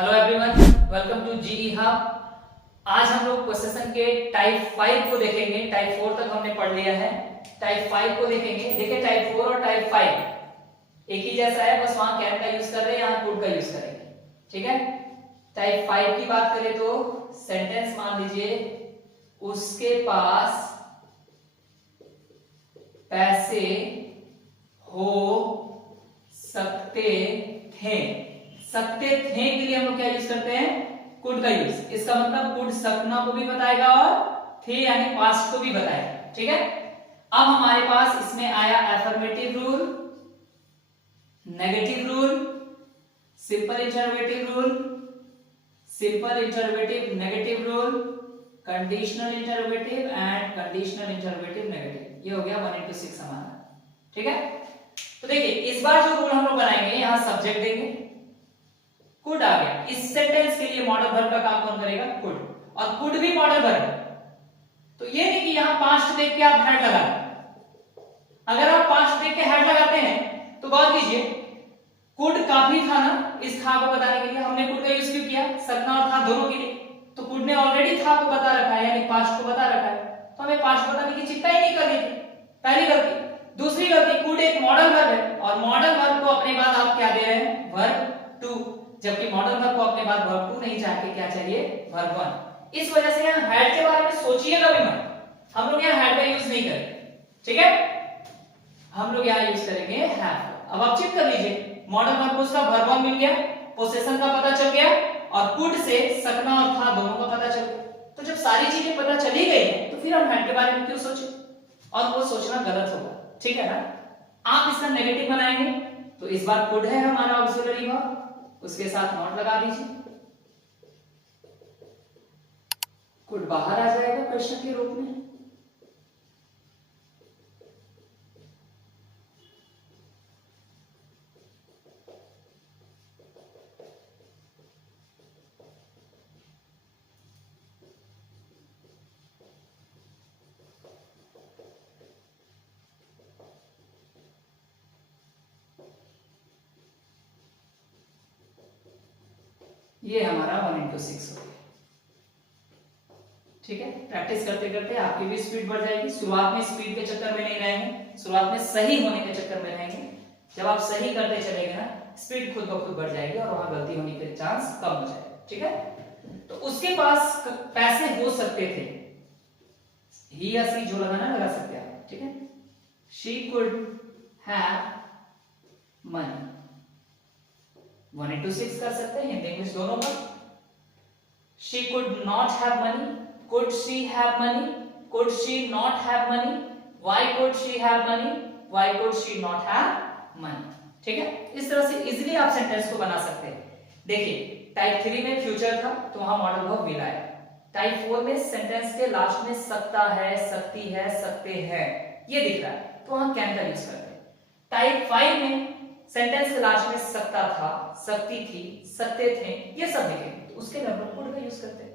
Hello everyone, welcome to GE hub. आज हम लोग क्वेश्चन के टाइप 5 को देखेंगे। टाइप 4 तक हमने पढ़ लिया है, टाइप 5 को देखेंगे। देखिए टाइप 4 और टाइप 5 एक ही जैसा है, बस वहां कैन का यूज कर रहे हैं, यहाँ कुड का यूज करेंगे। ठीक है। टाइप 5 की बात करें तो सेंटेंस मान लीजिए उसके पास पैसे हो सकते थे। सकते थे के लिए हम लोग क्या यूज करते हैं? कुड का यूज। इसका मतलब कुड सकना को भी बताएगा और थे यानी पास्ट को भी बताएगा। ठीक है। अब हमारे पास इसमें आया affirmative rule, negative rule, simple interrogative rule, simple interrogative negative rule, conditional interrogative and conditional interrogative negative. ये हो गया 1 into 6 हमारा। ठीक है। तो देखिए इस बार जो रूल हम लोग बनाएंगे, यहां सब्जेक्ट देंगे, कुड आ गया। इस सेंटेंस के लिए मॉडल वर्ब का काम कौन करेगा? कुड। और कुड भी मॉडल वर्ब। तो ये नहीं कि यहां पास्ट देख के आप हेड लगा। अगर आप पास्ट देख के हेड लगाते हैं तो गौर कीजिए, कुड काफी था ना इस था को बताने के लिए। हमने कुड का यूज क्यों किया? सकना और था दोनों के लिए। तो कुड ने ऑलरेडी था को बता रखा है, यानी पास्ट को बता रखा है, तो हमें पास्ट बताने की चिंता ही नहीं करनी थी। पहली गलती। दूसरी गलती, कुड एक मॉडल वर्ब है और मॉडल वर्ब को अपने बाद आप क्या दे रहे हैं? Verb two. जबकि मॉडल वर्ब को अपने बाद वर्ब टू नहीं चाहते, क्या चाहिए? Verb one. इस वजह से यहां हेड के बारे में सोचिएगा भी मत। हम लोग यहां हेड का यूज नहीं करेंगे। ठीक है। हम लोग यहां यूज करेंगे हैव। अब आप चेक कर लीजिए, मॉडल वर्ब को उसका वर्ब वन मिल गया, पोसेशन का पता चल गया और कुड से सकना और था दोनों का पता चल गया। तो जब सारी चीजें पता चली गई तो फिर हम हेड के बारे में क्यों सोचें? और वो सोचना गलत होगा। ठीक है ना। आप इसका नेगेटिव बनाएंगे तो इस बार कुड है हमारा ऑक्सिलरी वर्ब, उसके साथ नॉट लगा दीजिए, कुड बाहर आ जाएगा क्वेश्चन के रूप में। ये हमारा 1 into 6 हो गया। ठीक है। प्रैक्टिस करते करते आपकी भी स्पीड बढ़ जाएगी। शुरुआत में स्पीड के चक्कर में नहीं रहेंगे, शुरुआत में सही होने के चक्कर में रहेंगे। जब आप सही करते चलेंगे ना, स्पीड खुद ब खुद बढ़ जाएगी और वहां गलती होने के चांस कम हो जाएगा। ठीक है। तो उसके पास पैसे हो सकते थे, ही या सी जो लगाना लगा सकते हैं। ठीक है। She could have money. 1 into 6 कर सकते हैं, हिंदी इंग्लिश दोनों का। She could not have money. Could she have money? Could she not have money? Why could she have money? Why could she not have money? ठीक है। इस तरह से इजीली आप सेंटेंस को बना सकते हैं। देखिए टाइप 3 में फ्यूचर था तो वहां मॉडल वर्ब विल आया। टाइप 4 में सेंटेंस के लास्ट में सकता है, सकती है, सकते हैं ये दिख रहा है, तो वहां कैन का यूज करते हैं। टाइप 5 में सेंटेंस के लास्ट में सकता था, सकती थी, सकते थे, ये सब दिखेंगे, तो उसके लिए हम लोग कुड का यूज करते हैं।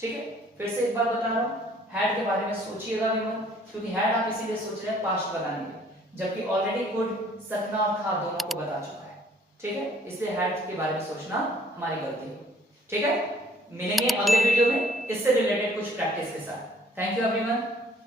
ठीक है। फिर से एक बार बता रहा हूं, हैड के बारे में सोचिएगा भी मत, क्योंकि हैड आप इसीलिए सोच रहे हैं पास्ट बताने के, जबकि ऑलरेडी कुड सकना और था दोनों को बता चुका है। ठीक है। इसलिए हैड के बारे में सोचना हमारी गलती है। ठीक है। मिलेंगे अगले वीडियो में इससे रिलेटेड कुछ प्रैक्टिस के साथ। Thank you everyone.